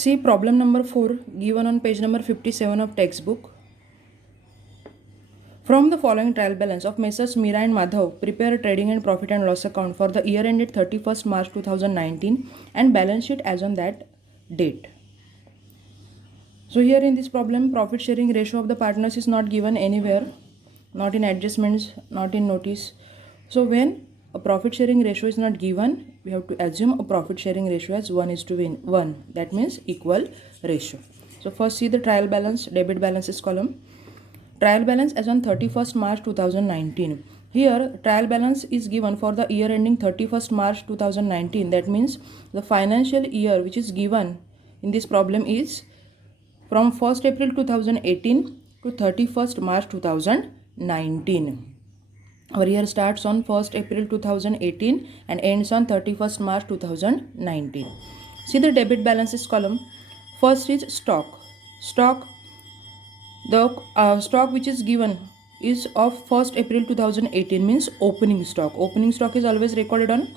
See problem number 4 given on page number 57 of textbook. From the following trial balance of Messrs. Meera and Madhav, prepare a trading and profit and loss account for the year ended 31st March 2019 and balance sheet as on that date. So here in this problem, profit sharing ratio of the partners is not given anywhere, not in adjustments, not in notice. So when a profit sharing ratio is not given, we have to assume a profit sharing ratio as 1:1. That means equal ratio. So first see the trial balance, debit balances column. Trial balance as on 31st March 2019. Here trial balance is given for the year ending 31st March 2019. That means the financial year which is given in this problem is from 1st April 2018 to 31st March 2019. Our year starts on 1st April 2018 and ends on 31st March 2019. See the debit balances column. First is stock. The stock which is given is of 1st April 2018 means opening stock. Opening stock is always recorded on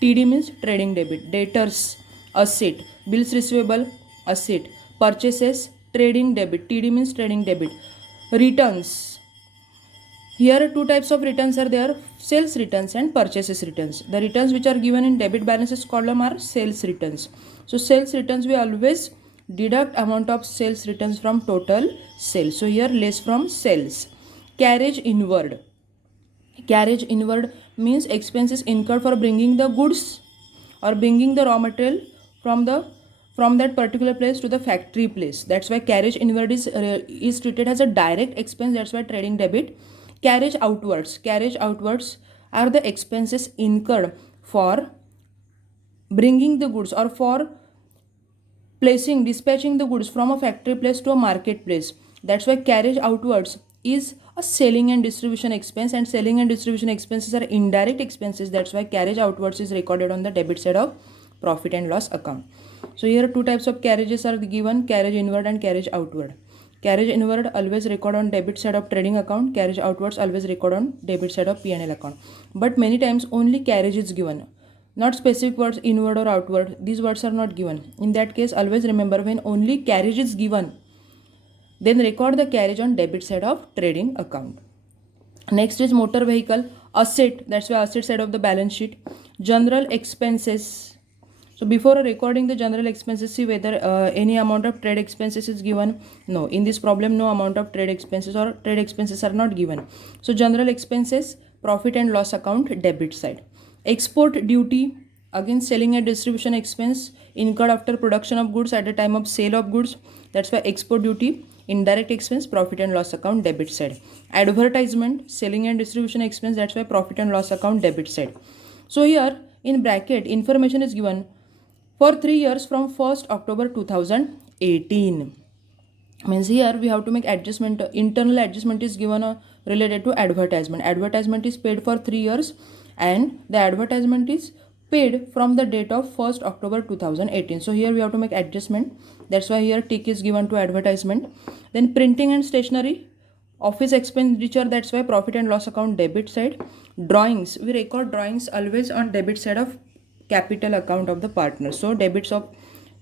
TD means trading debit. Debtors asset, bills receivable asset, purchases trading debit. TD means trading debit. Returns. Here two types of returns are there, sales returns and purchases returns. The returns which are given in debit balances column are sales returns. So sales returns we always deduct amount of sales returns from total sales. So here less from sales. Carriage inward. Carriage inward means expenses incurred for bringing the goods or bringing the raw material from that particular place to the factory place. That's why carriage inward is treated as a direct expense. That's why trading debit. Carriage outwards. Carriage outwards are the expenses incurred for bringing the goods or for dispatching the goods from a factory place to a market place. That's why carriage outwards is a selling and distribution expense, and selling and distribution expenses are indirect expenses. That's why carriage outwards is recorded on the debit side of profit and loss account. So here two types of carriages are given, carriage inward and carriage outward. Carriage inward always record on debit side of trading account, carriage outwards always record on debit side of P&L account. But many times only carriage is given, not specific words inward or outward. These words are not given. In that case, always remember when only carriage is given, then record the carriage on debit side of trading account. Next is motor vehicle asset. That's why asset side of the balance sheet. General expenses. So before recording the general expenses, see whether any amount of trade expenses is given. No, in this problem no amount of trade expenses or trade expenses are not given. So general expenses, profit and loss account, debit side. Export duty, again selling and distribution expense incurred after production of goods at the time of sale of goods. That's why export duty, indirect expense, profit and loss account, debit side. Advertisement, selling and distribution expense. That's why profit and loss account, debit side. So here in bracket information is given for 3 years from 1st October 2018. Means here we have to make adjustment. Internal adjustment is given related to advertisement. Advertisement is paid for 3 years and the advertisement is paid from the date of 1st October 2018. So here we have to make adjustment. That's why here tick is given to advertisement. Then printing and stationery, office expenditure. That's why profit and loss account, debit side. Drawings, we record drawings always on debit side of capital account of the partner. So debits of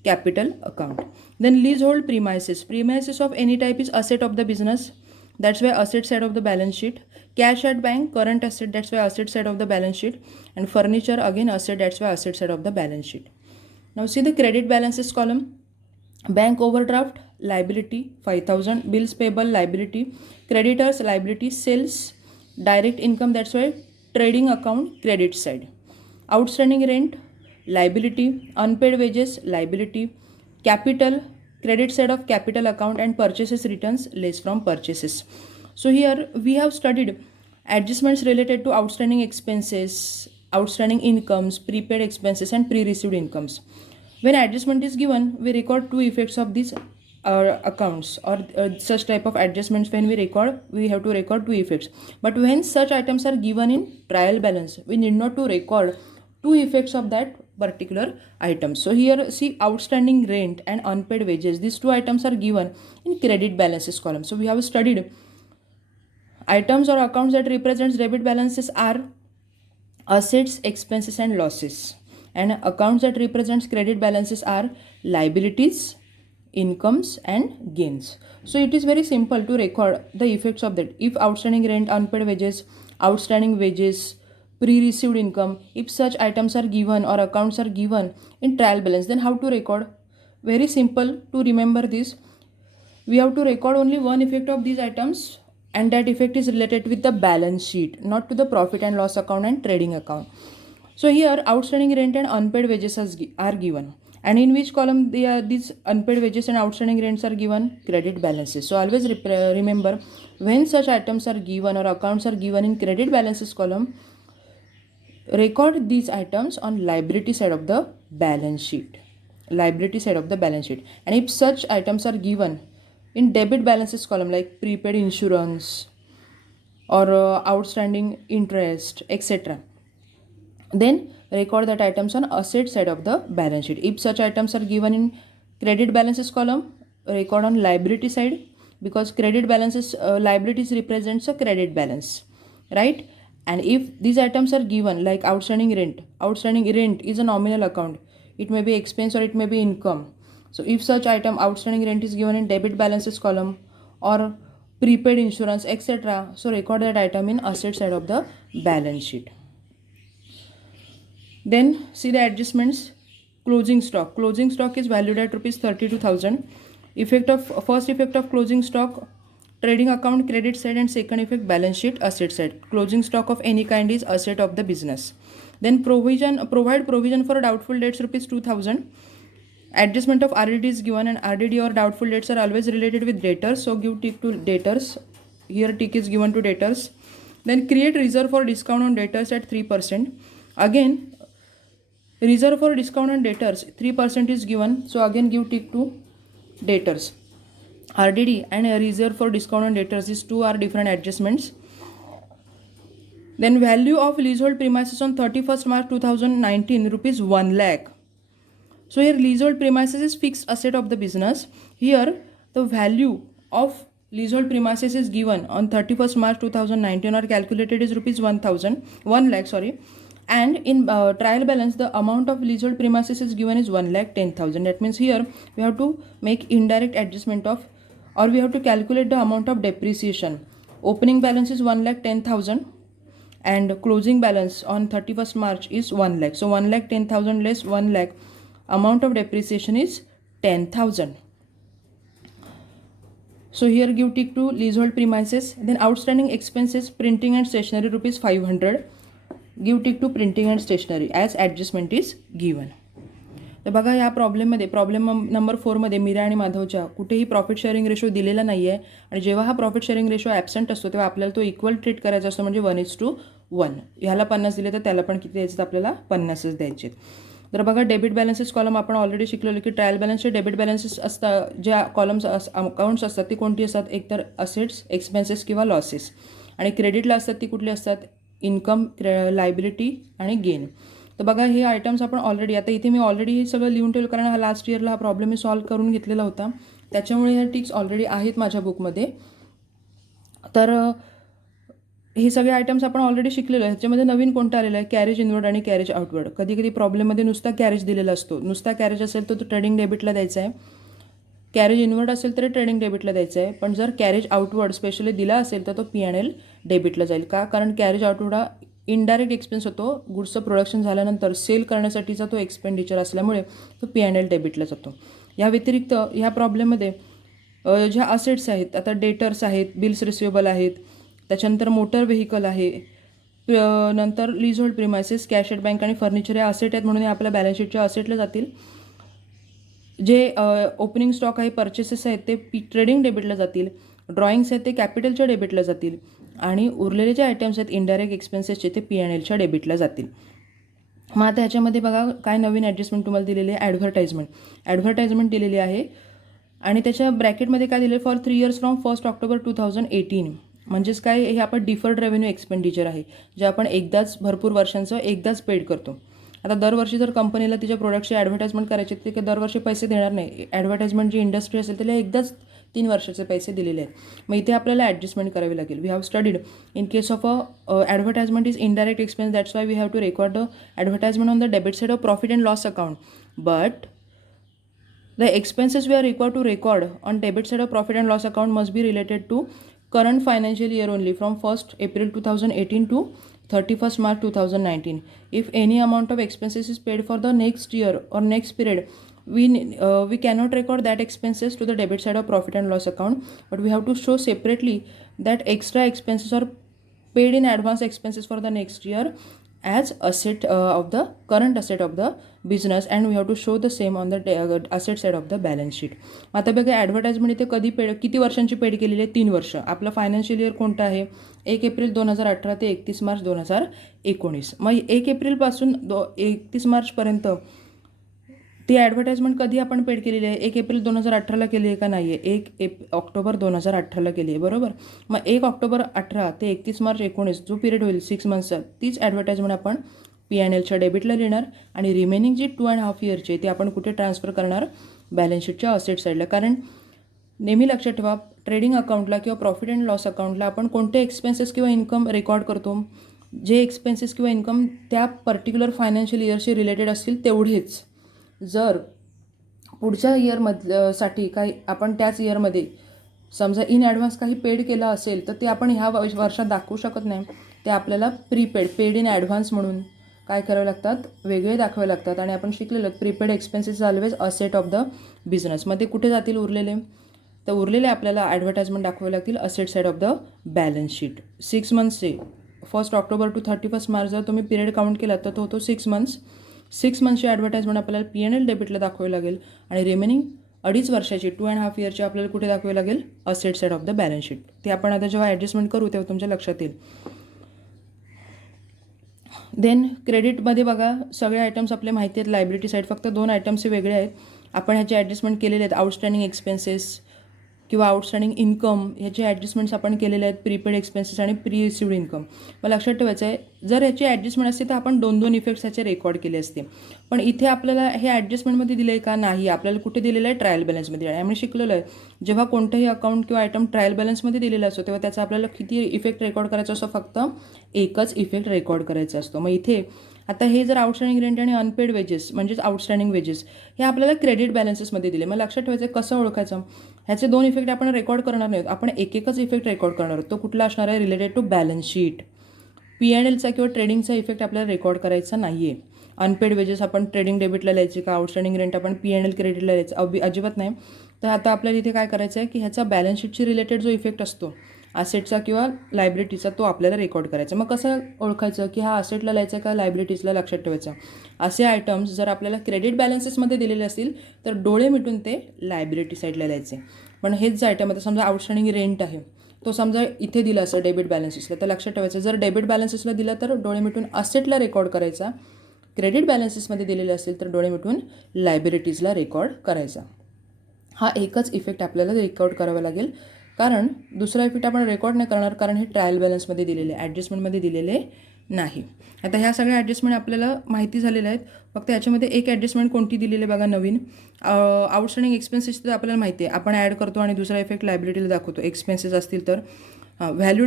capital account. Then leasehold premises. Premises of any type is asset of the business. That's why asset side of the balance sheet. Cash at bank, current asset. That's why asset side of the balance sheet. And furniture again asset. That's why asset side of the balance sheet. Now see the credit balances column. Bank overdraft liability 5,000. Bills payable liability. Creditors liability. Sales direct income. That's why trading account, credit side. Outstanding rent liability. Unpaid wages liability. Capital, credit side of capital account, and purchases returns less from purchases. So here we have studied adjustments related to outstanding expenses, outstanding incomes, prepaid expenses and pre-received incomes. When adjustment is given, we record two effects of these accounts or such type of adjustments. When we record, we have to record two effects. But when such items are given in trial balance, we need not to record two effects of that particular item. So here see outstanding rent and unpaid wages. These two items are given in credit balances column. So we have studied items or accounts that represents debit balances are assets, expenses and losses. and accounts that represents credit balances are liabilities, incomes and gains. So it is very simple to record the effects of that. If outstanding rent, unpaid wages, outstanding wages, pre-received income, if such items are given or accounts are given in trial balance, then how to record? Very simple to remember this. We have to record only one effect of these items, and that effect is related with the balance sheet, not to the profit and loss account and trading account. So here outstanding rent and unpaid wages are given, and in which column these unpaid wages and outstanding rents are given? Credit balances. So always remember, when such items are given or accounts are given in credit balances column, record these items on liability side of the balance sheet. Liability side of the balance sheet. And if such items are given in debit balances column, like prepaid insurance or outstanding interest, etc., then record that items on asset side of the balance sheet. If such items are given in credit balances column, record on liability side, because credit balances liabilities represents a credit balance, right? And if these items are given like outstanding rent is a nominal account. It may be expense or it may be income. So if such item outstanding rent is given in debit balances column or prepaid insurance, etc., so record that item in asset side of the balance sheet. Then see the adjustments. Closing stock. Closing stock is valued at rupees 32,000. First effect of closing stock, trading account credit side, and second effect balance sheet asset side. Closing stock of any kind is asset of the business. Then provide provision for doubtful debts rupees 2,000. Adjustment of RDD is given, and RDD or doubtful debts are always related with debtors, so give tick to debtors. Here tick is given to debtors. Then create reserve for discount on debtors at 3%. Again, reserve for discount on debtors 3% is given, so again give tick to debtors. RDD and reserve for discount on debtors, these two are different adjustments. Then value of leasehold premises on 31st March 2019 rupees 1 lakh. So here leasehold premises is fixed asset of the business. Here the value of leasehold premises is given on 31st March 2019 or calculated is rupees 1 lakh. And in trial balance, the amount of leasehold premises is given is 1,10,000. That means here we have to make indirect adjustment of, or we have to calculate the amount of depreciation. Opening balance is 1,10,000 and closing balance on 31st March is 1 lakh. So 1,10,000 less 1 lakh, amount of depreciation is 10,000. So here give tick to leasehold premises. Then outstanding expenses, printing and stationery rupees 500. Give tick to printing and stationery as adjustment is given. तर बघा या प्रॉब्लेममध्ये problem number 4मध्ये Meera आणि माधवच्या कुठेही profit sharing ratio दिलेला नाही आहे, आणि जेव्हा हा प्रॉफिट शेअरिंग रेशो ॲबसेंट असतो तेव्हा आपल्याला तो इक्वल ट्रीट करायचा असतो, म्हणजे 1:1. ह्याला 50 दिले तर त्याला पण किती द्यायचं, आपल्याला 50च द्यायचे. तर बघा डेबिट बॅलन्सेस कॉलम आपण ऑलरेडी शिकलेलो की ट्रायल बॅलन्सचे डेबिट बॅलन्सेस असतात, ज्या कॉलम्स अकाउंट्स असतात ती कोणती असतात, एकतर असेट्स, एक्सपेन्सेस किंवा लॉसेस, आणि क्रेडिटला असतात ती कुठली असतात, इन्कम, लायबिलिटी आणि गेन. तर बघा हे आयटम्स आपण ऑलरेडी, आता इथे मी ऑलरेडी हे सगळं लिहून ठेवलं कारण हा लास्ट इयरला हा प्रॉब्लेम मी सॉल्व्ह करून घेतलेला होता, त्याच्यामुळे ह्या टिक्स ऑलरेडी आहेत माझ्या बुकमध्ये. तर हे सगळे आयटम्स आपण ऑलरेडी शिकलेलो आहे. ह्याच्यामध्ये नवीन कोणतं आलेलं आहे, कॅरेज इनवर्ड आणि कॅरेज आउटवर्ड. कधी कधी प्रॉब्लेममध्ये नुसता कॅरेज दिलेला असतो, नुसता कॅरेज असेल तर तो ट्रेडिंग डेबिटला द्यायचा आहे, कॅरेज इनवर्ड असेल तर ट्रेडिंग डेबिटला द्यायचं आहे, पण जर कॅरेज आउटवर्ड स्पेशली दिला असेल तर तो P&L डेबिटला जाईल. का, कारण कॅरेज आउटवर्ड हा इनडायरेक्ट एक्सपेन्स होतो, गुड्सचं प्रोडक्शन झाल्यानंतर सेल करण्यासाठीचा तो एक्सपेंडिचर असल्यामुळे तो P&L डेबिटला जातो. या व्यतिरिक्त ह्या प्रॉब्लेममध्ये ज्या असेट्स आहेत, आता डेटर्स आहेत, बिल्स रिसिवेबल आहेत, त्याच्यानंतर मोटर व्हेकल आहे, नंतर leasehold premises, cash at bank आणि फर्निचर या असेट आहेत, म्हणून हे आपल्या बॅलन्स शीटच्या असेटला जातील. जे ओपनिंग स्टॉक आहे, परचेसेस आहेत, ते ट्रेडिंग डेबिटला जातील. ड्रॉइंग्स आहेत ते कॅपिटलच्या डेबिटला जातील, आणि उरलेले जे आयटम्स आहेत इनडायरेक्ट एक्सपेन्सेसचे ते P&Lच्या डेबिटला जातील. मग आता ह्याच्यामध्ये बघा काय नवीन ॲडजस्टमेंट तुम्हाला दिलेली आहे, ॲडव्हर्टाइजमेंट दिलेली आहे, आणि त्याच्या ब्रॅकेटमध्ये काय दिले, फॉर 3 years फ्रॉम 1 October 2018. म्हणजेच काय, हे आपण डिफर्ड रेव्हेन्यू एक्सपेंडिचर आहे, जे आपण एकदाच भरपूर वर्षांचं एकदाच पेड करतो. आता दरवर्षी जर कंपनीला तिच्या प्रोडक्टची ॲडव्हर्टाइजमेंट करायची, ते दरवर्षी पैसे देणार नाही. ॲडव्हर्टाइजमेंट जी इंडस्ट्री असेल त्याला एकदाच 3 वर्षाचे पैसे दिलेले आहेत. मग इथे आपल्याला ॲडजस्टमेंट करावी लागेल. We have studied in case of a advertisement is indirect expense, that's why we have to record the advertisement on the debit side of profit and loss account. But the expenses we are required to record on debit side of profit and loss account must be related to current financial year only from 1st April 2018 to 31st March 2019. If any amount of expenses is paid for the next year or next period, we cannot record that expenses to the debit side of profit and loss account, but we have to show separately that extra expenses are paid in advance expenses for the next year as asset of the current asset of the business, and we have to show the same on the asset side of the balance sheet. आता बघा advertisement इथे कधी किती वर्षांची paid केलेली आहे? 3 वर्ष. आपलं फायनान्शियल इयर कोणतं आहे? 1 एप्रिल 2018 ते 31 मार्च 2019. मग 1 एप्रिलपासून 31 मार्चपर्यंत ती ॲडव्हर्टाइजमेंट कधी आपण पेड केलेली आहे? 1 एप्रिल 2018ला केली आहे का नाही आहे? 1 ऑक्टोबर 2018ला केली आहे, बरोबर. मग 1 ऑक्टोबर 18 ते 31 मार्च 19 जो पिरियड होईल 6 मंथचा, तीच ॲडव्हर्टाइजमेंट आपण P&Lच्या डेबिटला लिहिणार आणि रिमेनिंग जी 2.5 इयरची आहे ती आपण कुठे ट्रान्सफर करणार? बॅलन्स शीटच्या असेट साईडला. कारण नेहमी लक्षात ठेवा, ट्रेडिंग अकाउंटला किंवा प्रॉफिट अँड लॉस अकाउंटला आपण कोणते एक्सपेन्सेस किंवा इन्कम रेकॉर्ड करतो? जे एक्सपेन्सेस किंवा इन्कम त्या पर्टिक्युलर फायनान्शियल इयरशी रिलेटेड असतील तेवढेच. जर पुढच्या इयरमधल्यासाठी काही आपण त्याच इयरमध्ये समजा इन ॲडव्हान्स काही पेड केलं असेल तर ते आपण ह्या वर्षात दाखवू शकत नाही. ते आपल्याला प्रीपेड, पेड इन ॲडव्हान्स म्हणून काय करावे लागतात? वेगळे दाखवावे लागतात. आणि आपण शिकलेलं prepaid expenses always asset of the business. मग ते कुठे जातील उरलेले? तर उरलेले आपल्याला ॲडव्हर्टाइजमेंट दाखवावे लागतील asset side of the balance sheet. 6 मंथ्सचे 1 ऑक्टोबर टू 31 मार्च जर तुम्ही पिरियड काउंट केला तर तो होतो 6 मंथ्स. 6 मंथची ॲडव्हर्टाइजमेंट आपल्याला P&L डेबिटला दाखवावी लागेल आणि रिमेनिंग 2.5 वर्षाची 2.5 इयरची आपल्याला कुठे दाखवावी लागेल? Asset side of the balance sheet. ते आपण आता जेव्हा ॲडजस्टमेंट करू तेव्हा तुमच्या लक्षात येईल. देन क्रेडिटमध्ये बघा सगळे आयटम्स आपले माहिती आहेत. लायबिलिटी साईड फक्त 2 आयटम्स वेगळे आहेत. आपण ह्याचे ॲडजस्टमेंट केलेले आहेत. आउटस्टँडिंग एक्सपेन्सेस किंवा आउटस्टँडिंग इन्कम ह्याचे ॲडजस्टमेंट्स आपण केलेले आहेत. प्रीपेड एक्सपेन्सेस आणि प्री रिसिव्ड इन्कम. मग लक्षात ठेवायचं आहे, जर ह्याची ॲडजस्टमेंट असते तर आपण 2 इफेक्ट्स ह्याचे रेकॉर्ड केले असते. पण इथे आपल्याला हे ॲडजस्टमेंटमध्ये दिलं आहे का? नाही. आपल्याला कुठे दिलेलं आहे? ट्रायल बॅलन्समध्ये. आणि आम्ही शिकलेलो आहे, जेव्हा कोणतंही अकाउंट किंवा आयटम ट्रायल बॅलन्समध्ये दिलेला असतो तेव्हा त्याचा आपल्याला किती इफेक्ट रेकॉर्ड करायचा असतो? फक्त एकच इफेक्ट रेकॉर्ड करायचा असतो. मग इथे आता हे जर आउटस्टँडिंग रेंट आणि अनपेड वेजेस म्हणजेच आउटस्टँडिंग वेजेस हे आपल्याला क्रेडिट बॅलन्सेसमध्ये दिले. मग लक्षात ठेवायचं कसं ओळखायचं? ह्याचे 2 इफेक्ट आपण रेकॉर्ड करणार नाहीत. आपण एकच इफेक्ट रेकॉर्ड करणार आहोत. तो कुठला असणार आहे? Related to balance sheet. P&Lचा किंवा ट्रेडिंगचा इफेक्ट आपल्याला रेकॉर्ड करायचा नाही आहे. अनपेड वेजेस आपण ट्रेडिंग डेबिटला लिहायचे का? आउटस्टँडिंग रेंट आपण P&L क्रेडिटला लिहायचं? अजिबात नाही. तर आता आपल्याला इथे काय करायचं आहे की ह्याचा बॅलन्स शीटशी रिलेटेड जो इफेक्ट असतो असेटचा किंवा लायबिलिटीचा तो आपल्याला रेकॉर्ड करायचा. मग कसं ओळखायचं की हा असेटला लिहायचा का लायबिलिटीजला? लक्षात ठेवायचं, असे आयटम्स जर आपल्याला क्रेडिट बॅलन्सेसमध्ये दिलेले असतील तर डोळे मिटून ते लायबिलिटी साईडला लिहायचे. पण हेच जे आयटम आता समजा आउटस्टँडिंग रेंट आहे तो समजा इथे दिला असं डेबिट बॅलन्सेसला, तर लक्षात ठेवायचं जर डेबिट बॅलन्सेसला दिला तर डोळे मिटून असेटला रेकॉर्ड करायचा. क्रेडिट बॅलन्सेसमध्ये दिलेले असेल तर डोळे मिटून लायबिलिटीजला रेकॉर्ड करायचा. हा एकच इफेक्ट आपल्याला रेकॉर्ड करावा लागेल. कारण दुसरा इफेक्ट आपण रेकॉर्ड नाही करणार, कारण हे ट्रायल बॅलन्समध्ये दिलेले, ॲडजस्टमेंटमध्ये दिलेले नाही. आता ह्या सगळ्या ॲडजस्टमेंट आपल्याला माहिती झालेल्या आहेत. फक्त याच्यामध्ये एक ॲडजस्टमेंट कोणती दिलेली आहे बघा नवीन. आउटस्टँडिंग एक्सपेन्सेस तर आपल्याला माहिती आहे, आपण ॲड करतो आणि दुसरा इफेक्ट लायबिलिटीला दाखवतो एक्सपेन्सेस असतील तर. Value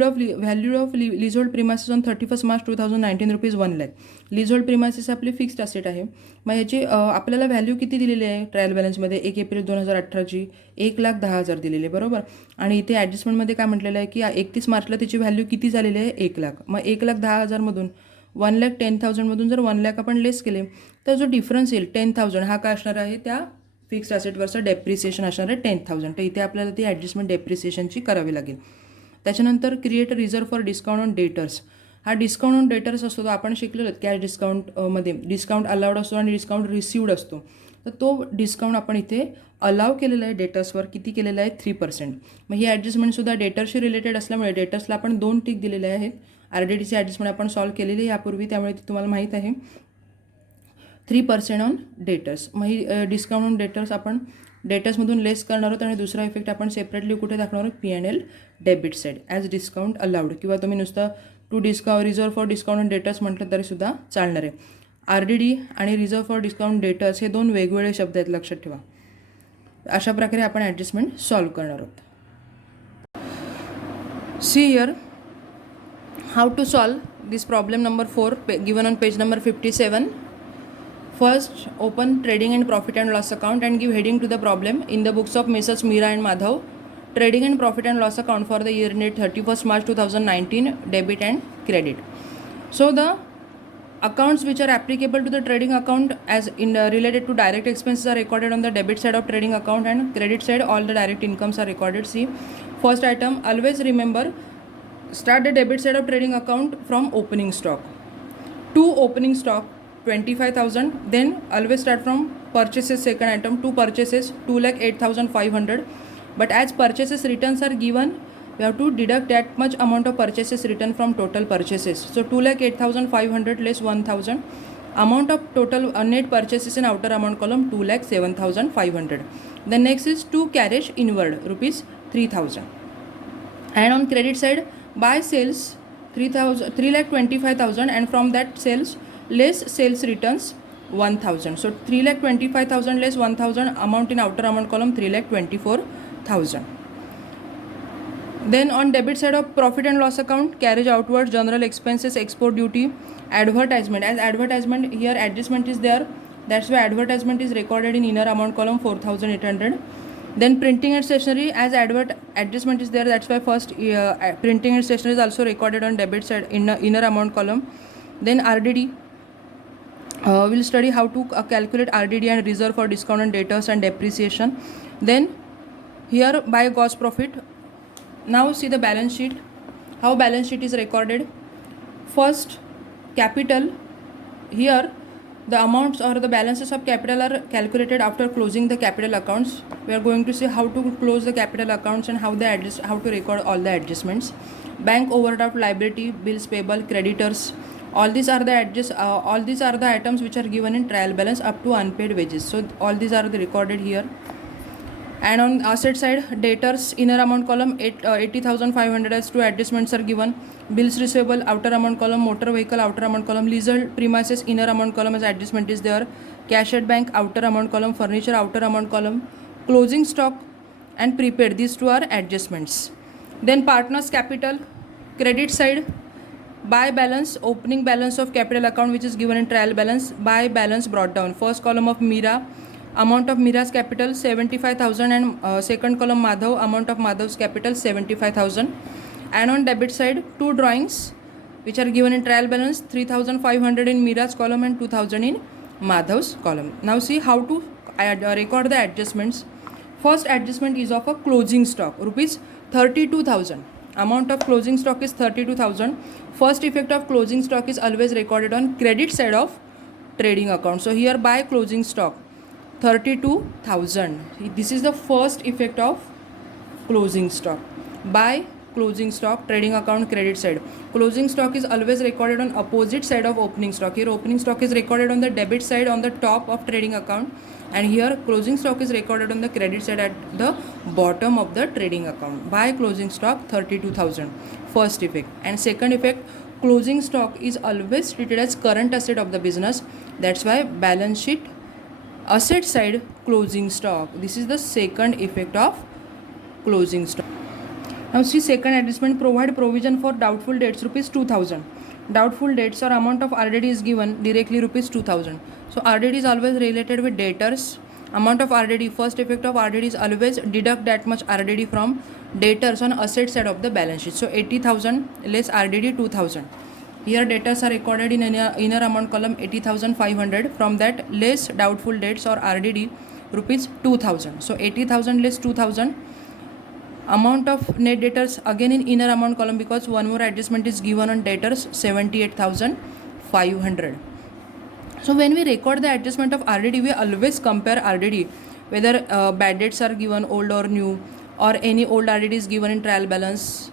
of leasehold premises on 31 March 2019 rupees 1 lakh. Leasehold premises आपली फिक्स्ड असेट आहे. मग ह्याची आपल्याला व्हॅल्यू किती दिलेली आहे ट्रायल बॅलन्समध्ये? 1 एप्रिल 2018ची 1,10,000 दिलेली आहे, बरोबर. आणि इथे ॲडजस्टमेंटमध्ये काय म्हटलेलं आहे की 31 मार्चला त्याची व्हॅल्यू किती झालेली आहे? 1 लाख. मग 1,10,000मधून 1,10,000मधून जर 1 लाख आपण लेस केले तर जो डिफरन्स येईल 10,000 हा काय असणार आहे? त्या फिक्स्ड असेटवरचं डेप्रिसिएशन असणार आहे 10,000. तर इथे आपल्याला ती ॲडजस्टमेंट डेप्रिसिएशनची करावी लागेल. त्याच्यानंतर create reserve for discount on debtors. हा डिस्काउंट ऑन डेटर्स असतो तो आपण शिकलेलो कॅश डिस्काउंटमध्ये डिस्काउंट अलाउड असतो आणि डिस्काउंट रिसिव्ड असतो. तर तो डिस्काउंट आपण इथे अलाव केलेला आहे डेटर्सवर. किती केलेला आहे? 3%. मग ही ॲडजस्टमेंटसुद्धा डेटर्सशी रिलेटेड असल्यामुळे डेटर्सला आपण 2 टिक दिलेले आहेत. RDDची ॲडजस्टमेंट आपण सॉल्व्ह केलेली आहे यापूर्वी, त्यामुळे ती तुम्हाला माहीत आहे. 3% on debtors. Mug he discount on debtors आपण डेटर्समधून लेस करणार आहोत आणि दुसरा इफेक्ट आपण सेपरेटली कुठे दाखवणार आहोत? P&L debit side as discount allowed, किंवा तुम्ही नुसतं reserve for discount on debtors म्हटलं तरीसुद्धा चालणार आहे. RDD आणि रिझर्व फॉर डिस्काउंट डेटर्स हे 2 वेगवेगळे शब्द आहेत, लक्षात ठेवा. अशा प्रकारे आपण ॲडजस्टमेंट सॉल्व करणार आहोत. See here how to solve this problem number 4 given on page number 57. First, open trading and profit and loss account and give heading to the problem in the books of Messrs. Meera and Madhav. Trading and profit and loss account for the year ended 31st March 2019, debit and credit. So the accounts which are applicable to the trading account as in related to direct expenses are recorded on the debit side of trading account, and credit side all the direct incomes are recorded. See, first item, always remember, start the debit side of trading account from opening stock. To opening stock 25,000. Then always start from purchases. Second item, 2 purchases 2,08,500. But as purchases returns are given, we have to deduct that much amount of purchases return from total purchases. So 2,08,500 less 1,000. Amount of total net purchases in outer amount column 2,07,500. The next is to carriage inward rupees 3,000. And on credit side, buy sales 3,25,000 and from that sales less sales returns 1,000. So 3,25,000 less 1,000, amount in outer amount column 3,24,000. Then on debit side of profit and loss account, carriage outwards, general expenses, export duty, advertisement. As advertisement, here adjustment is there, that's why advertisement is recorded in inner amount column 4,800. Then printing and stationery, as adjustment is there, that's why first printing and stationery is also recorded on debit side in inner amount column. Then RDD, we'll study how to calculate RDD and reserve for discount and debtors and depreciation. Then here by gross profit. Now see the balance sheet, how balance sheet is recorded. First, capital, here the amounts or the balances of capital are calculated after closing the capital accounts. We are going to see how to close the capital accounts and how to record all the adjustments. Bank overdraft liability, bills payable, creditors, all these are the items which are given in trial balance up to unpaid wages. So all these are recorded here. And on asset side, debtors inner amount column 80,500 as 2 adjustments are given. Bills receivable outer amount column, motor vehicle outer amount column, leasehold premises inner amount column as adjustment is there. Cash at bank outer amount column, furniture outer amount column, closing stock and prepaid, these 2 are adjustments. Then partners capital, credit side, buy balance, opening balance of capital account which is given in trial balance, buy balance brought down. First column of Meera, amount of Meera's capital 75,000 and second column Madhav, amount of Madhav's capital 75,000. And on debit side, 2 drawings which are given in trial balance, 3,500 in Meera's column and 2,000 in Madhav's column. Now see how to record the adjustments. First adjustment is of a closing stock, rupees 32,000. Amount of closing stock is 32,000. First effect of closing stock is always recorded on credit side of trading account. So here by closing stock 32,000. This is the first effect of closing stock. By closing stock, trading account, credit side. Closing stock is always recorded on opposite side of opening stock. Here opening stock is recorded on the debit side on the top of trading account, and here closing stock is recorded on the credit side at the bottom of the trading account. By closing stock 32,000. First effect. And second effect, closing stock is always treated as current asset of the business. That's why balance sheet asset side closing stock. This is the second effect of closing stock. Now see second adjustment, provide provision for doubtful debts rupees 2,000. Doubtful debts or amount of RDD is given directly rupees 2,000. So RDD is always related with debtors. Amount of RDD, first effect of RDD is always deduct that much RDD from debtors on asset side of the balance sheet. So 80,000 less RDD 2,000. Here debtors are recorded in inner amount column 80,500. From that less doubtful debts or RDD rupees 2,000. So 80,000 less 2,000. Amount of net debtors again in inner amount column because one more adjustment is given on debtors 78,500. So when we record the adjustment of RDD, we always compare RDD whether bad debts are given old or new, or any old RDD is given in trial balance.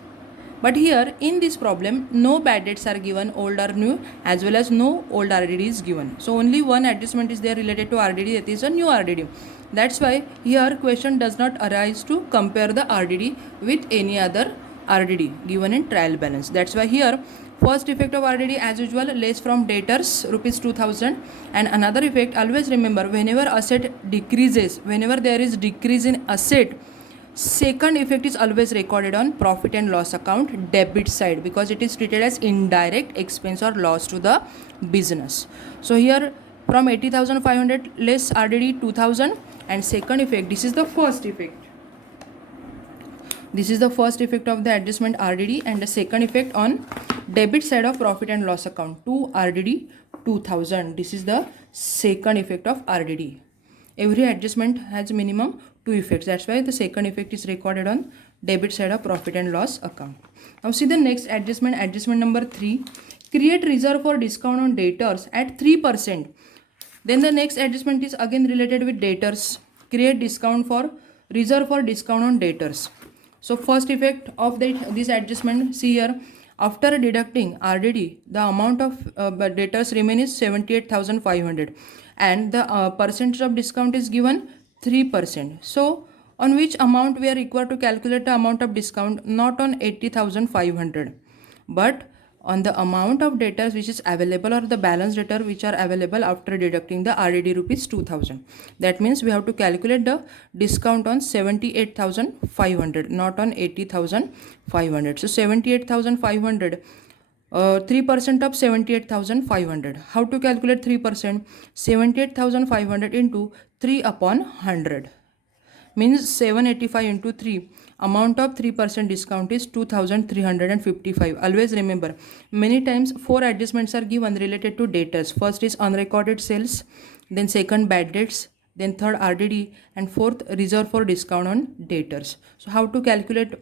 But here in this problem, no bad debts are given old or new, as well as no old RDD is given. So only one adjustment is there related to RDD, that is a new RDD. That's why here question does not arise to compare the RDD with any other RDD given in trial balance. That's why here First effect of RDD as usual, less from debtors rupees 2000. And another effect, always remember, whenever asset decreases, whenever there is decrease in asset, second effect is always recorded on profit and loss account debit side, because it is treated as indirect expense or loss to the business. So here from 80,500 less RDD 2000. And second effect, this is the first effect. This is the first effect of the adjustment RDD, and the second effect on debit side of profit and loss account to RDD 2000. This is the second effect of RDD. Every adjustment has minimum 2 effects. That's why the second effect is recorded on debit side of profit and loss account. Now see the next adjustment, adjustment number 3. Create reserve for discount on debtors at 3%. Then the next adjustment is again related with debtors. Create discount for reserve for discount on debtors. So first effect of this adjustment, see here, after deducting RDD, the amount of debtors remain is 78,500, and the percentage of discount is given 3%. So on which amount we are required to calculate the amount of discount? Not on 80,500, but on the amount of debtors which is available, or the balance debtor which are available after deducting the RDD rupees 2000. That means we have to calculate the discount on 78,500, not on 80,500. So 78,500, 3% of 78,500. How to calculate 3%? 78,500 into 3 upon 100 means 785 into 3. Amount of 3% discount is 2,355. Always remember, many times 4 adjustments are given related to debtors. First is unrecorded sales, then second bad debts, then third RDD, and fourth reserve for discount on debtors. So how to calculate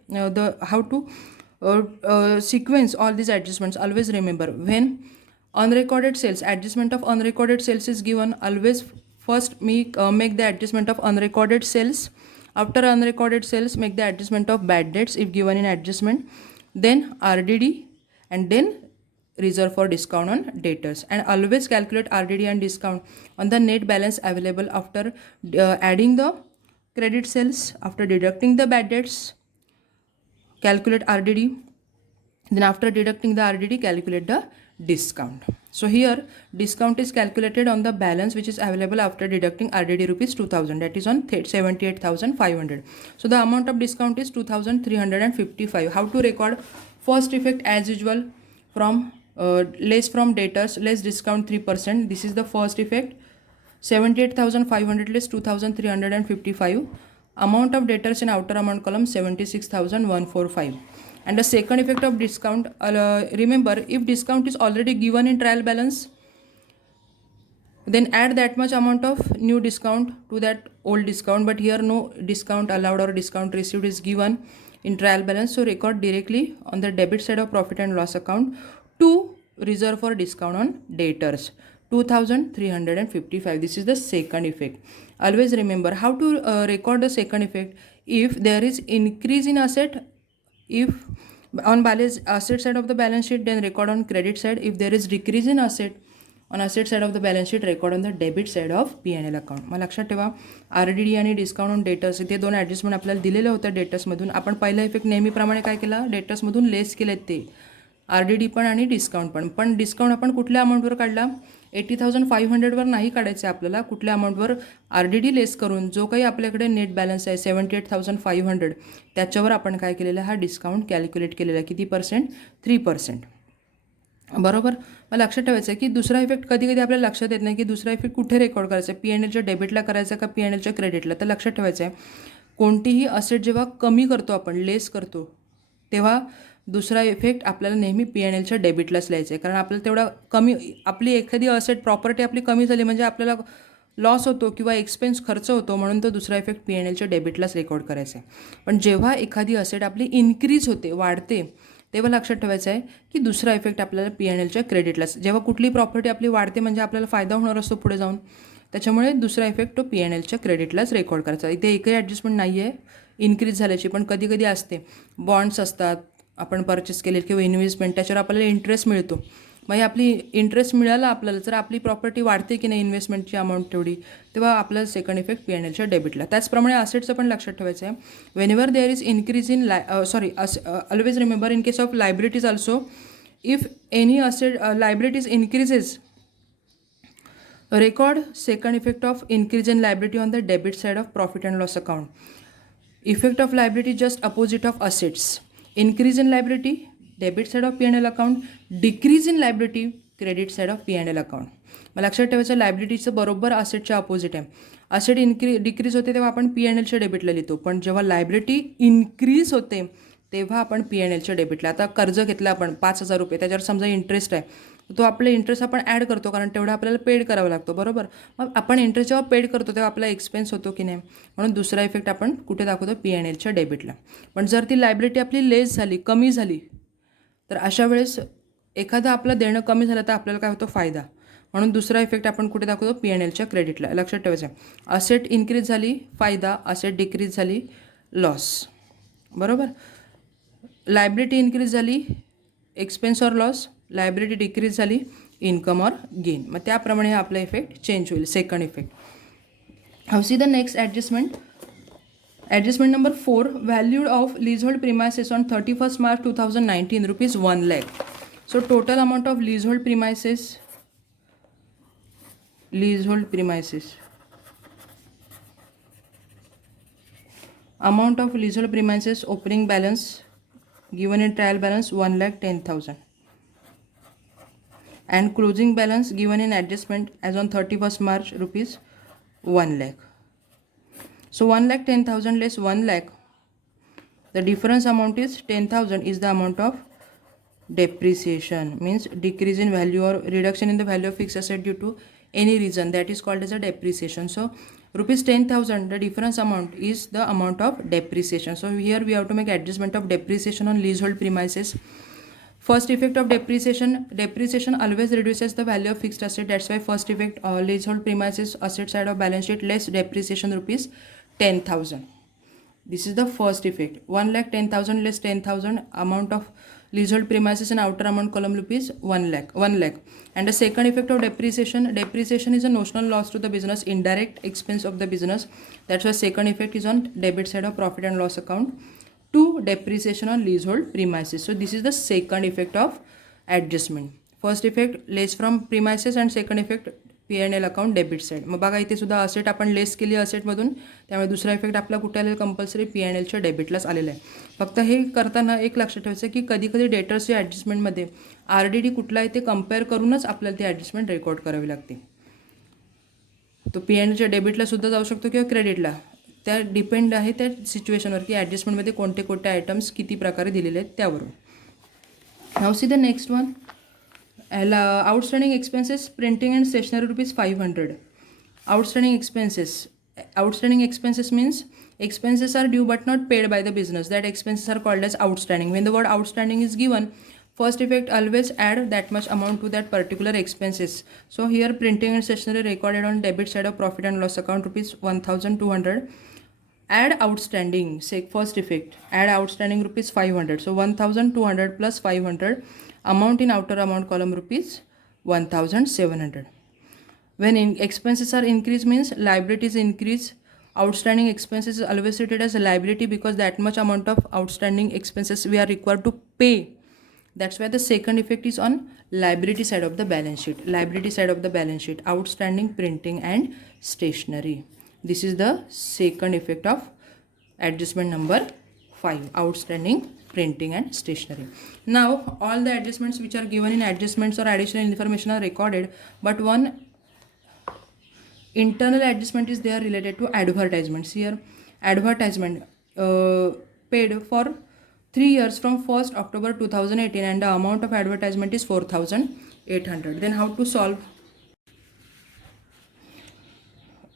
sequence all these adjustments? Always remember, when unrecorded sales, adjustment of unrecorded sales is given, always first make the adjustment of unrecorded sales. After unrecorded sales, make the adjustment of bad debts if given in adjustment, then RDD, and then reserve for discount on debtors. And always calculate RDD and discount on the net balance available after adding the credit sales, after deducting the bad debts, calculate RDD, then after deducting the RDD, calculate the discount. So here discount is calculated on the balance which is available after deducting RDD rupees 2000, that is on 78,500. So the amount of discount is 2,355. How to record? First effect as usual, from less from debtors, less discount 3%. This is the first effect. 78,500 less 2,355. Amount of debtors in outer amount column 76,145. And the second effect of discount, remember, if discount is already given in trial balance, then add that much amount of new discount to that old discount. But here no discount allowed or discount received is given in trial balance. So record directly on the debit side of profit and loss account to reserve for discount on debtors, 2,355. This is the second effect. Always remember how to record the second effect. If there is increase in asset, if on balance asset side of the balance sheet, then record on credit side. If there is decrease in asset on asset side of the balance sheet, record on the debit side of P&L account. मग लक्षात ठेवा, RDD आणि discount on debtors, इथे दोन adjustment आपल्याला दिलेलं होतं डेटर्समधून. आपण पहिला इफेक्ट नेहमीप्रमाणे काय केला, डेटर्समधून लेस केलेत ते RDD पण आणि डिस्काउंट पण डिस्काउंट आपण कुठल्या अमाऊंटवर काढला? 80,500वर नाही काढायचं आहे आपल्याला. कुठल्या अमाऊंटवर? RDD लेस करून जो काही आपल्याकडे नेट बॅलन्स आहे 78,500, त्याच्यावर आपण काय केलेलं, हा डिस्काउंट कॅल्क्युलेट केलेला आहे. किती पर्सेंट? 3%. बरोबर. मग लक्षात ठेवायचं आहे की दुसरा इफेक्ट कधी कधी आपल्याला लक्षात येत नाही की दुसरा इफेक्ट कुठे रेकॉर्ड करायचा आहे, P&Lच्या डेबिटला करायचा का P&Lच्या क्रेडिटला. तर लक्षात ठेवायचं आहे, कोणतीही असेट जेव्हा कमी करतो आपण, लेस करतो, तेव्हा दुसरा इफेक्ट आपल्याला नेहमी P&Lच्या डेबिटलाच लिहायचं आहे. कारण आपल्याला तेवढा कमी, आपली एखादी असेट प्रॉपर्टी आपली कमी झाली म्हणजे आपल्याला लॉस होतो किंवा एक्सपेन्स खर्च होतो, म्हणून तो दुसरा इफेक्ट P&Lच्या डेबिटलाच रेकॉर्ड करायचा आहे. पण जेव्हा एखादी असेट आपली इन्क्रीज होते, वाढते, तेव्हा लक्षात ठेवायचं आहे की दुसरा इफेक्ट आपल्याला P&Lच्या क्रेडिटलाच. जेव्हा कुठली प्रॉपर्टी आपली वाढते म्हणजे आपल्याला फायदा होणार असतो पुढे जाऊन, त्याच्यामुळे दुसरा इफेक्ट तो P&Lच्या क्रेडिटलाच रेकॉर्ड करायचा. इथे एकही ॲडजस्टमेंट नाही आहे इन्क्रीज झाल्याची, पण कधी कधी असते. बॉन्ड्स असतात आपण परचेस केले किंवा इन्व्हेस्टमेंट, त्याच्यावर आपल्याला इंटरेस्ट मिळतो. मग आपली इंटरेस्ट मिळाला आपल्याला, जर आपली प्रॉपर्टी वाढते की नाही इन्व्हेस्टमेंटची अमाऊंट तेवढी, तेव्हा आपल्याला सेकंड इफेक्ट P&Lच्या डेबिटला. त्याचप्रमाणे असेटचं पण लक्षात ठेवायचं आहे. Whenever there is increase in always remember, in case of liabilities also, if any asset liabilities increases, record second effect of increase in liability on the debit side of profit and loss account. Effect of liability just opposite of assets. Increase in liability, debit side of P&L account. Decrease in liability, credit side of P&L account. मग लक्षात ठेवायचं लायबिलिटीचं बरोबर असेटच्या opposite आहे. Asset decrease होते तेव्हा आपण P&Lच्या डेबिटला लिहितो, पण जेव्हा लायबिलिटी इन्क्रीज होते तेव्हा आपण P&Lच्या डेबिटला. आता कर्ज घेतलं आपण 5,000 रुपये, त्याच्यावर समजा इंटरेस्ट आहे, तो आपले इंटरेस्ट आपण ॲड करतो कारण तेवढा आपल्याला पेड करावा लागतो, बरोबर. मग आपण इंटरेस्ट जेव्हा पेड करतो तेव्हा आपला एक्सपेन्स होतो की नाही, म्हणून दुसरा इफेक्ट आपण कुठे दाखवतो, P&Lच्या डेबिटला. पण जर ती लायबिलिटी आपली लेस झाली, कमी झाली, तर अशा वेळेस एखादं आपलं देणं कमी झालं तर आपल्याला काय होतो, फायदा. म्हणून दुसरा इफेक्ट आपण कुठे दाखवतो, P&Lच्या क्रेडिटला. लक्षात ठेवायचं आहे, असेट इन्क्रीज झाली फायदा, असेट डिक्रीज झाली लॉस, बरोबर. लायबिलिटी इन्क्रीज झाली expense or loss, liability decrease झाली इन्कम ऑर गेन. मग त्याप्रमाणे हा आपला इफेक्ट चेंज होईल, second effect. How C the next adjustment. Adjustment number 4, valued of leasehold premises on 31st March 2019 rupees 1 lakh. So total amount of leasehold premises amount of leasehold premises opening balance given in trial balance 1,10,000 and closing balance given in adjustment as on 31st March rupees 1 lakh. So 1,10,000 less 1 lakh, the difference amount is 10,000 is the amount of depreciation, means decrease in value or reduction in the value of fixed asset due to any reason, that is called as a depreciation. So rupees 10,000, the difference amount is the amount of depreciation. So here we have to make adjustment of depreciation on leasehold premises. First effect of depreciation always reduces the value of fixed asset. That's why first effect, leasehold premises asset side of balance sheet less depreciation rupees 10,000. This is the first effect. 1,10,000 less 10,000, amount of leasehold premises in outer amount column rupees 1 lakh. And the second effect of depreciation is a notional loss to the business, indirect expense of the business. That's why second effect is on debit side of profit and loss account to depreciation on leasehold premises. So this is the second effect of adjustment. First effect less from premises and second effect P&L account debit side. मग बघा इथे सुद्धा asset आपण less केली असेटमधून, त्यामुळे दुसरा effect आपला कुठे आलेला, कंपल्सरी P&Lच्या डेबिटलाच आलेला आहे. फक्त हे करताना एक लक्षात ठेवायचं की कधी कधी डेटर्सच्या ॲडजस्टमेंटमध्ये RDD कुठला आहे ते कम्पेअर करूनच आपल्याला ती ॲडजस्टमेंट रेकॉर्ड करावी लागते. तो P&Lच्या डेबिटला सुद्धा जाऊ शकतो किंवा क्रेडिटला, त्या डिपेंड आहे त्या सिच्युएशनवर की ॲडजस्टमेंटमध्ये कोणते कोणते आयटम्स किती प्रकारे दिलेले आहेत त्यावरून. Now see the next one. Outstanding expenses printing and stationery rupees 500. Outstanding expenses means expenses are due but not paid by the business. That expenses are called as outstanding. When the word outstanding is given, first effect always add that much amount to that particular expenses. So here printing and stationery recorded on debit side of profit and loss account rupees 1,200. Add outstanding, say first effect, add outstanding rupees 500. So 1,200 plus 500, amount in outer amount column rupees 1,700. When expenses are increased means liabilities increase. Outstanding expenses is always treated as a liability because that much amount of outstanding expenses we are required to pay. That's why the second effect is on liability side of the balance sheet. Liability side of the balance sheet, outstanding printing and stationery. This is the second effect of adjustment number 5, outstanding printing and stationery. Now all the adjustments which are given in adjustments or additional information are recorded, but one internal adjustment is there related to advertisements. Here advertisement paid for 3 years from 1st October 2018 and the amount of advertisement is 4,800. Then how to solve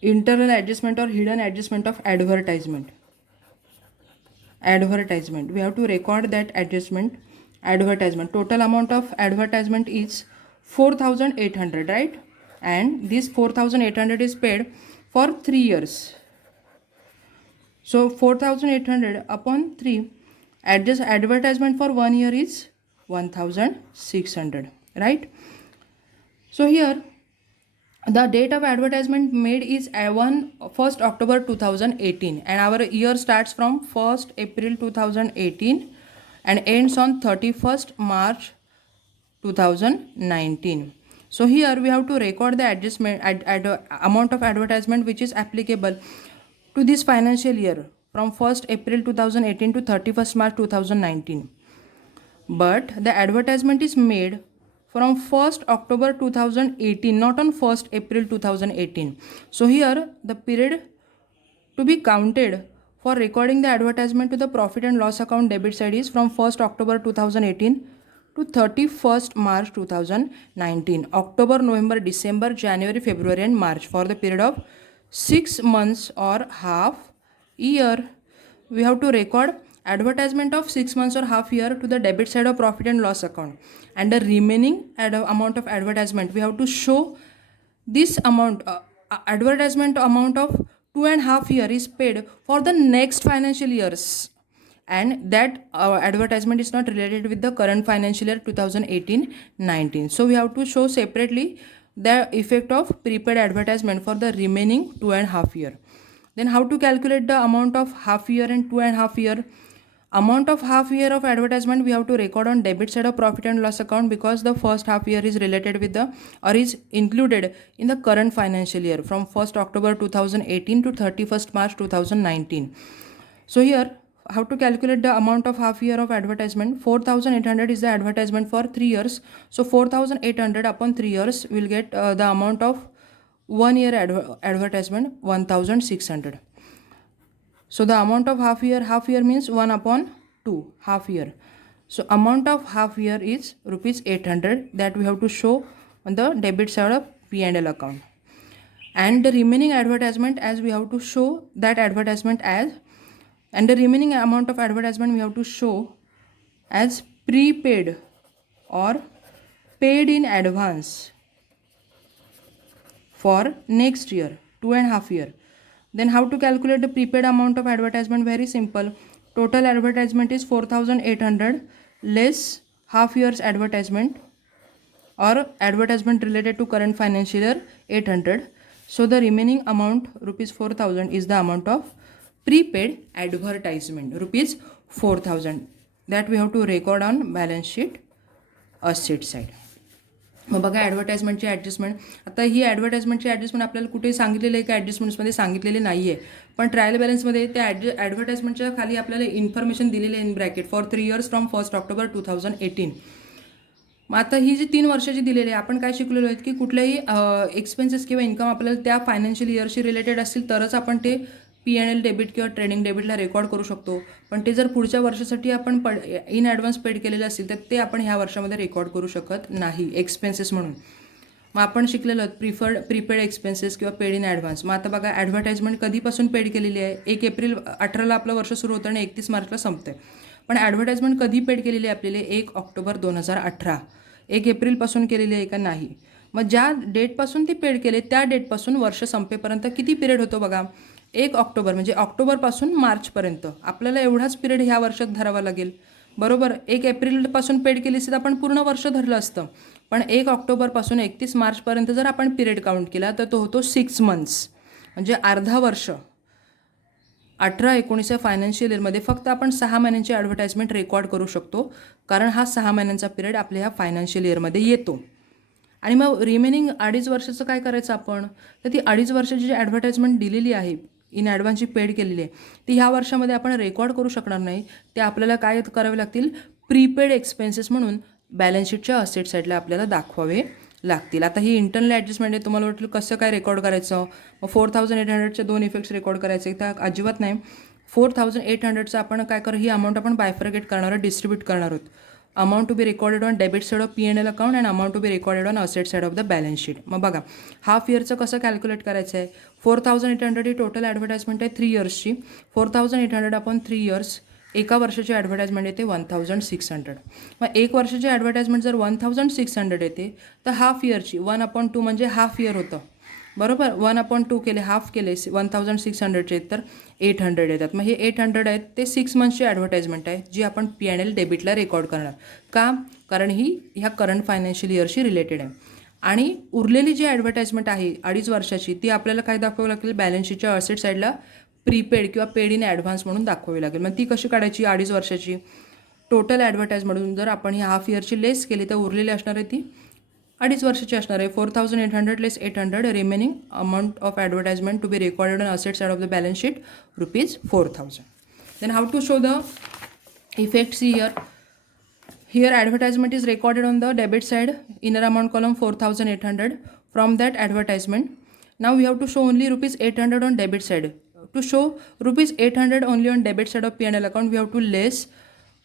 internal adjustment or hidden adjustment of advertisement? We have to record that advertisement. Total amount of advertisement is 4,800, right? And this 4,800 is paid for 3 years. So 4,800 upon 3, advertisement for 1 year is 1,600, right? So here the date of advertisement made is 1st October 2018 and our year starts from 1st April 2018 and ends on 31st March 2019. So here we have to record the adjustment amount of advertisement which is applicable to this financial year from 1st April 2018 to 31st March 2019. But the advertisement is made from 1st October 2018, not on 1st April 2018. So here the period to be counted for recording the advertisement to the profit and loss account debit side is from 1st October 2018 to 31st March 2019. October, November, December, January, February and March, for the period of 6 months or half year. We have to record advertisement of 6 months or half year to the debit side of profit and loss account, and the remaining amount of advertisement we have to show this amount advertisement amount of 2.5 year is paid for the next financial years, and that advertisement is not related with the current financial year 2018-19. So we have to show separately the effect of prepaid advertisement for the remaining 2.5 year. Then how to calculate the amount of half year and 2.5 year? Amount of half year of advertisement we have to record on debit side of profit and loss account, because the first half year is related with the or is included in the current financial year from 1st October 2018 to 31st March 2019. So here how to calculate the amount of half year of advertisement? 4,800 is the advertisement for 3 years. So 4,800 upon 3 years will get the amount of 1 year advertisement 1,600. So the amount of half year means 1 upon 2 half year. So amount of half year is rupees 800, that we have to show on the debit side of P&L account. And the remaining advertisement, as we have to show that advertisement as, and the remaining amount of advertisement we have to show as prepaid or paid in advance for next year, 2.5 year. Then how to calculate the prepaid amount of advertisement? Very simple. Total advertisement is 4,800 less half year's advertisement or advertisement related to current financial year 800. So the remaining amount rupees 4,000 is the amount of prepaid advertisement, rupees 4,000, that we have to record on balance sheet asset side. मग बघा ॲडव्हर्टाईजमेंटची adjustment. आता ही ॲडव्हर्टाईजमेंटची adjustment आपल्याला कुठेही सांगितलेलं आहे का? ॲडजस्टमेंट्समध्ये सांगितलेले नाही आहे, पण ट्रायल बॅलन्समध्ये त्या ॲडव्हर्टाईजमेंटच्या खाली आपल्याला इन्फॉर्मेशन दिलेली आहे in bracket for 3 years from 1st October 2018. मग आता ही जी 3 वर्षाची दिलेली आहे, आपण काय शिकलेलो आहेत की कुठल्याही एक्सपेन्सेस किंवा इन्कम आपल्याला त्या फायनान्शियल इयरशी रिलेटेड असतील तरच आपण ते P&L डेबिट किंवा ट्रेडिंग डेबिटला रेकॉर्ड करू शकतो. पण ते जर पुढच्या वर्षासाठी आपण इन ॲडव्हान्स पेड केलेले असतील तर ते आपण ह्या वर्षामध्ये रेकॉर्ड करू शकत नाही एक्सपेन्सेस म्हणून. मग आपण शिकलेलो प्रीपेड एक्सपेन्सेस किंवा पेड इन ॲडव्हान्स. मग आता बघा ॲडव्हर्टाईजमेंट कधीपासून पेड केलेली आहे? 1 एप्रिल 18ला आपलं वर्ष सुरू होतं आणि 31 मार्चला संपतं. पण ॲडव्हर्टाईजमेंट कधी पेड केलेली आहे आपल्याला? 1 ऑक्टोबर 2018. 1 एप्रिलपासून केलेली आहे का? नाही. मग ज्या डेटपासून ती पेड केले त्या डेटपासून वर्ष संपेपर्यंत किती पिरियड होतो बघा? 1 ऑक्टोबर म्हणजे ऑक्टोबरपासून मार्चपर्यंत आपल्याला एवढाच पिरियड ह्या वर्षात धरावा लागेल, बरोबर. 1 एप्रिलपासून पेड केली असती तर आपण पूर्ण वर्ष धरलं असतं, पण 1 ऑक्टोबरपासून 31 मार्चपर्यंत जर आपण पिरियड काउंट केला तर तो होतो 6 months, म्हणजे अर्धा वर्ष. 18-19 फायनान्शियल इयरमध्ये फक्त आपण 6 महिन्यांची ॲडव्हर्टाईजमेंट रेकॉर्ड करू शकतो, कारण हा 6 महिन्यांचा पिरियड आपल्या ह्या फायनान्शियल इयरमध्ये येतो. आणि मग रिमेनिंग 2.5 वर्षाचं काय करायचं आपण? तर ती 2.5 वर्षाची जी ॲडव्हर्टाईजमेंट दिलेली आहे इन ॲडव्हान्सची पेड केलेली आहे ती ह्या वर्षामध्ये आपण रेकॉर्ड करू शकणार नाही. ते आपल्याला काय करावे लागतील? प्रीपेड एक्सपेन्सेस म्हणून बॅलन्स शीटच्या असेट साईडला आपल्याला दाखवावे लागतील. आता ही इंटरनल ॲडजस्टमेंट आहे. तुम्हाला वाटलं कसं काय रेकॉर्ड करायचं? मग 4,800चे 2 इफेक्ट्स रेकॉर्ड करायचे तर अजिबात नाही. 4,800चं आपण काय करू? ही अमाऊंट आपण बायफर्गेट करणार आहोत, डिस्ट्रीब्यूट करणार आहोत. Amount to be recorded on debit side of P&L account and amount to be recorded on asset side of the balance sheet. मग बघा हाफ इयरचं कसं कॅल्क्युलेट करायचं आहे? 4,800 ही टोटल ॲडव्हर्टाईजमेंट आहे 3 yearsची. 4,800 अपॉन 3 years, एका वर्षाची ॲडव्हर्टाईजमेंट येते 1,600. मग 1 वर्षाची ॲडव्हर्टाईजमेंट जर 1,600 येते तर हाफ इयरची 1/2 म्हणजे हाफ इयर होतं, बरोबर. 1/2 केले, हाफ केले 1,600चे तर 800 येतात. मग हे 800 आहेत ते 6 monthsची ॲडव्हर्टाईजमेंट आहे जी आपण P&L डेबिटला रेकॉर्ड करणार. का? कारण ही ह्या करंट फायनान्शियल इयरशी रिलेटेड आहे. आणि उरलेली जी ॲडव्हर्टाईजमेंट आहे 2.5 वर्षाची ती आपल्याला काय दाखवावी लागेल? बॅलन्स शीटच्या असेट साईडला प्रीपेड किंवा पेड इन ॲडव्हान्स म्हणून दाखवावी लागेल. मग ती कशी काढायची 2.5 वर्षाची? टोटल ॲडव्हर्टाईजमधून जर आपण ही हाफ इयरची लेस केली तर उरलेली असणार आहे ती 2.5 वर्षाची असणार आहे. 4,800 less 800 remaining amount of advertisement to be recorded on asset side of the balance sheet ₹4,000. Then how to show the effects here? Here advertisement is recorded on the debit side, inner amount column 4,800. From that advertisement, now we have to show only ₹800 on debit side. To show ₹800 only on debit side of P&L account, we have to less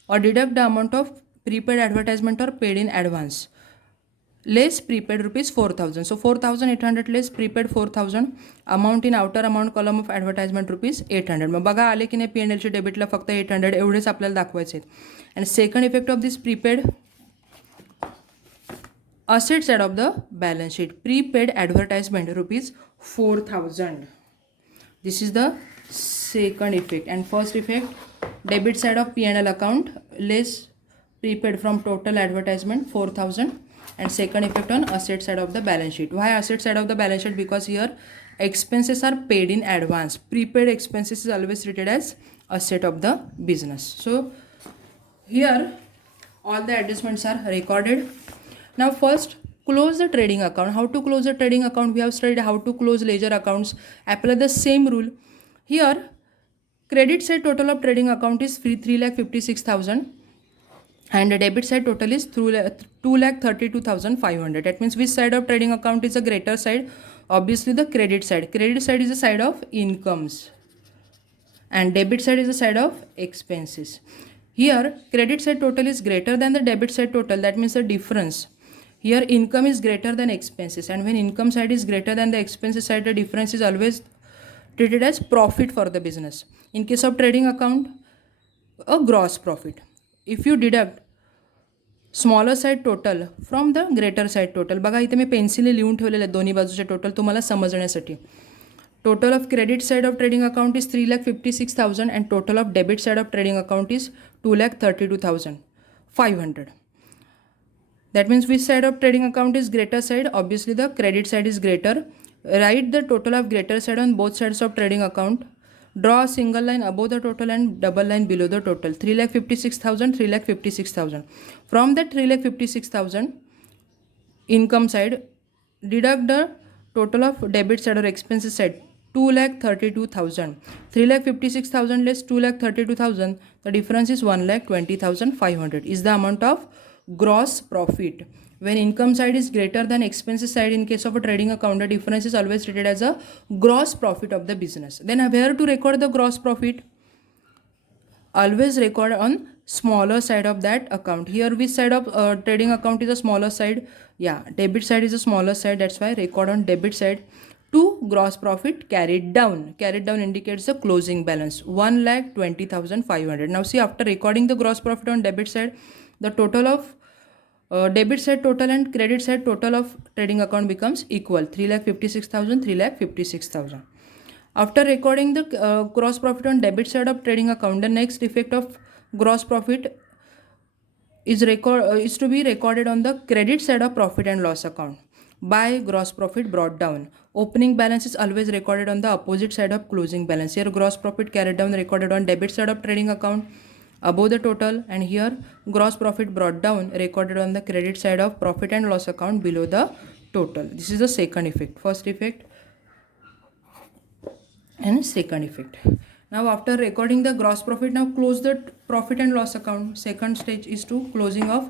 or deduct the amount of prepaid advertisement or paid in advance. Less prepaid ₹4,000. So 4,800 less prepaid 4,000. Amount in outer amount column of advertisement ₹800. मग बघा आले की नाही P&Lच्या डेबिटला फक्त 800 एवढेच आपल्याला दाखवायचे आहेत. And second effect of this prepaid asset side of the balance sheet, prepaid advertisement ₹4,000. This is the second effect. And first effect, debit side of P&L account less prepaid from total advertisement 4,000. And second effect on asset side of the balance sheet. Why asset side of the balance sheet? Because here expenses are paid in advance. Prepaid expenses is always treated as asset of the business. So here all the adjustments are recorded. Now first close the trading account. How to close the trading account? We have studied how to close ledger accounts. Apply the same rule. Here credit side total of trading account is 3,56,000 and the debit side total is 2,32,500. That means which side of trading account is a greater side? Obviously the credit side. Credit side is the side of incomes and debit side is the side of expenses. Here credit side total is greater than the debit side total. That means the difference. Here income is greater than expenses, and when income side is greater than the expenses side, the difference is always treated as profit for the business. In case of trading account, a gross profit. If you deduct smaller side total from the greater side total, बघा इथे मी पेन्सिलने लिहून ठेवलेलं आहे दोन्ही बाजूचे total तुम्हाला समजण्यासाठी. Total of credit side of trading account is 3,56,000 and total of debit side of trading account is 2,32,500. That means which side of trading account is greater side? Obviously the credit side is greater. Write the total of greater side on both sides of trading account. Draw a single line above the total and double line below the total. 3,56,000, 3,56,000. From that 3,56,000 income side, deduct the total of debit side or expenses side. 2,32,000. 3,56,000 less 2,32,000. The difference is 1,20,500. Is the amount of gross profit. When income side is greater than expenses side in case of a trading account, the difference is always treated as a gross profit of the business. Then where to record the gross profit? Always record on smaller side of that account. Here which side of trading account is a smaller side? Yeah, debit side is a smaller side. That's why record on debit side. To gross profit carried down. Carried down indicates the closing balance 1,20,500. Now see, after recording the gross profit on debit side, the total of debit side total and credit side total of trading account becomes equal. 3,56,000, 3,56,000. After recording the gross profit on debit side of trading account, the next effect of gross profit is to be recorded on the credit side of profit and loss account by gross profit brought down. Opening balance is always recorded on the opposite side of closing balance. Here gross profit carried down recorded on debit side of trading account above the total, and here gross profit brought down recorded on the credit side of profit and loss account below the total. This is the second effect. First effect and second effect. Now after recording the gross profit, now close the profit and loss account. Second stage is to closing of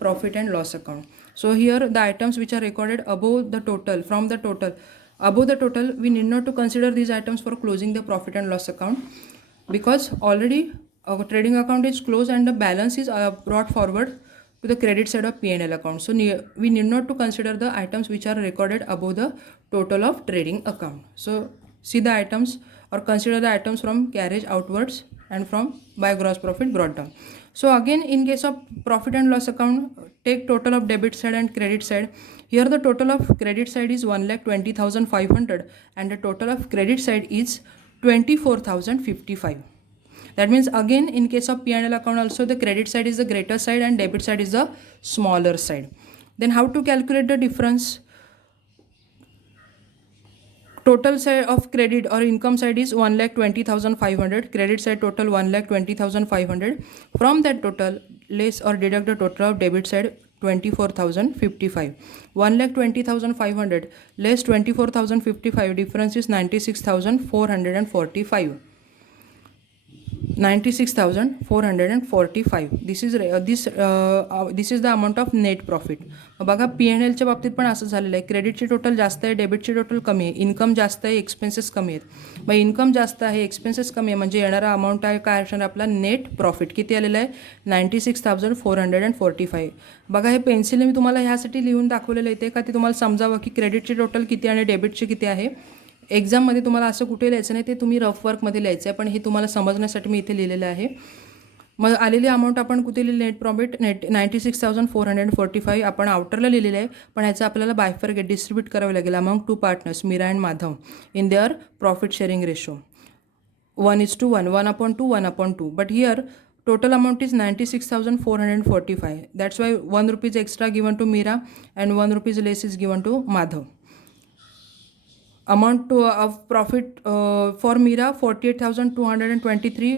profit and loss account. So here the items which are recorded above the total, from the total, above the total, we need not to consider these items for closing the profit and loss account, because already our trading account is closed and the balance is brought forward to the credit side of P&L account. So we need not to consider the items which are recorded above the total of trading account. So see the items or consider the items from carriage outwards and from by gross profit brought down. So again, in case of profit and loss account, take total of debit side and credit side. Here the total of credit side is 1,20,500 and the total of credit side is 24,055. That means again in case of P&L account also the credit side is the greater side and debit side is the smaller side. Then how to calculate the difference? total side of credit or income side is 1,20,500. Credit side total 1,20,500. From that total, less or deduct the total of debit side 24,055. 1,20,500 less 24,055, difference is 96,445. 96,445. This is the amount of net profit. बघा P&Lच्या बाबतीत पण असं झालेलं आहे. क्रेडिटची total जास्त आहे, डेबिटची total कमी आहे, इन्कम जास्त आहे, एक्सपेन्सेस कमी आहेत. मग इन्कम जास्त आहे, एक्सपेन्सेस कमी आहे, म्हणजे येणारा अमाऊंट आहे काय असणार आपला नेट प्रॉफिट किती आलेला आहे 96,445. बघा हे पेन्सिलने मी तुम्हाला ह्यासाठी लिहून दाखवलेलं आहे का ते तुम्हाला समजावं की क्रेडिटची टोटल किती आणि डेबिटची किती आहे. एक्झाममध्ये तुम्हाला असं कुठे लिहायचं नाही, ते तुम्ही रफ वर्कमध्ये लिहायचं आहे, पण हे तुम्हाला समजण्यासाठी मी इथे लिहिलेलं आहे. मग आलेली अमाऊंट आपण कुठे लिहिली नेट प्रॉफिट 96,445 आपण आउटरला लिहिलेलं आहे, पण ह्याचं आपल्याला बायफर्केट डिस्ट्रीब्यूट करावं लागेल among two partners Meera and Madhav in their profit sharing ratio 1:1, 1/2, 1/2. But here total amount is 96,445. That's why 1 rupees extra given to Meera and 1 rupees less is given to Madhav. Amount of profit for Meera 48,223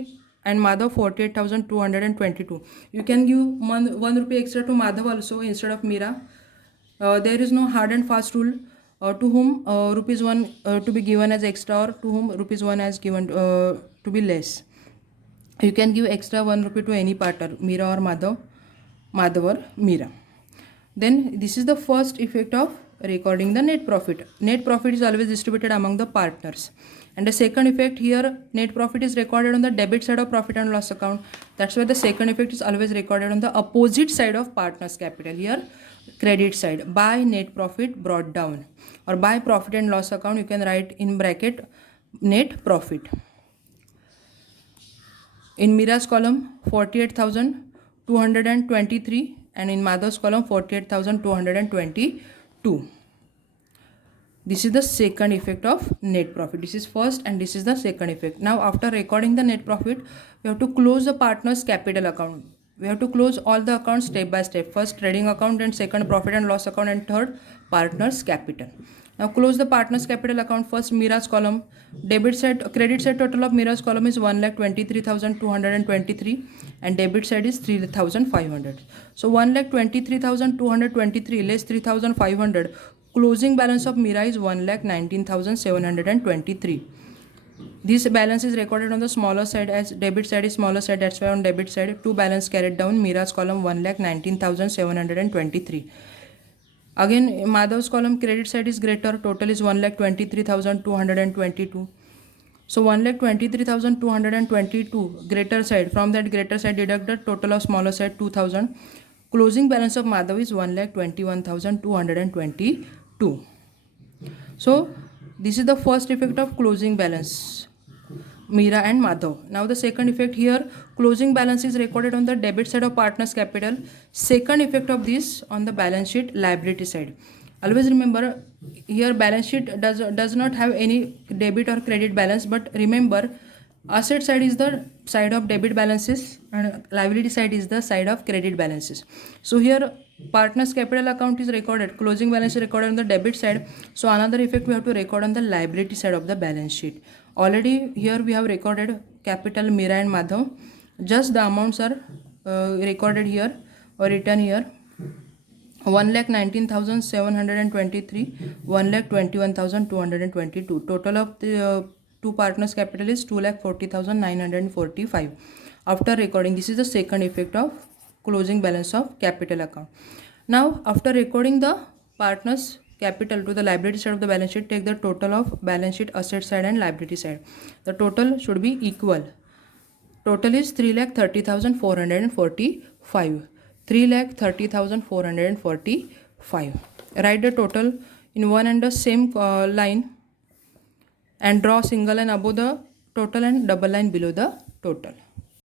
and Madhav 48,222. You can give 1 rupee extra to Madhav also instead of Meera. There is no hard and fast rule to whom rupees 1 to be given as extra or to whom rupees 1 as given to be less. You can give extra 1 rupee to any partner, Meera or Madhav, Madhav or Meera. Then this is the first effect of recording the net profit. Net profit is always distributed among the partners. And the second effect here, net profit is recorded on the debit side of profit and loss account. That's why the second effect is always recorded on the opposite side of partners capital. Here credit side, by net profit brought down, or by profit and loss account you can write in bracket net profit. In Meera's column 48,223 and in Madhav's column 48,222. This is the second effect of net profit. This is first and this is the second effect. Now after recording the net profit, we have to close the partner's capital account. We have to close all the accounts step by step. First trading account, and second profit and loss account, and third partner's capital. Now close the partner's capital account. First Meera's column, debit side, credit side total of Meera's column is 1,23,223 and debit side is 3,500. So 1,23,223 less 3,500. Closing balance of Meera is 1,19,723. This balance is recorded on the smaller side as debit side is smaller side. That's why on debit side two balance carried down. Meera's column 1,19,723. Again Madhav's column credit side is greater. Total is 1,23,222. So 1,23,222 greater side. From that greater side deduct the total of smaller side 2,000. Closing balance of Madhav is 1,21,222. So this is the first effect of closing balance, Meera and Madhav. Now the second effect here, closing balance is recorded on the debit side of partner's capital. Second effect of this on the balance sheet liability side. Always remember here balance sheet does not have any debit or credit balance, but remember asset side is the side of debit balances and liability side is the side of credit balances. So here partner's capital account is recorded, closing balance is recorded on the debit side. So another effect we have to record on the liability side of the balance sheet. Already here we have recorded capital Meera and Madhav. Just the amounts are recorded here or written here. 1,19,723, 1,21,222. Total of the two partners capital is 2,40,945. After recording, this is the second effect of closing balance of capital account. Now after recording the partners capital to the liability side of the balance sheet, take the total of balance sheet asset side and liability side. The total should be equal. Total is 3,30,445. 3,30,445. Write the total in one and the same line and draw single line above the total and double line below the total.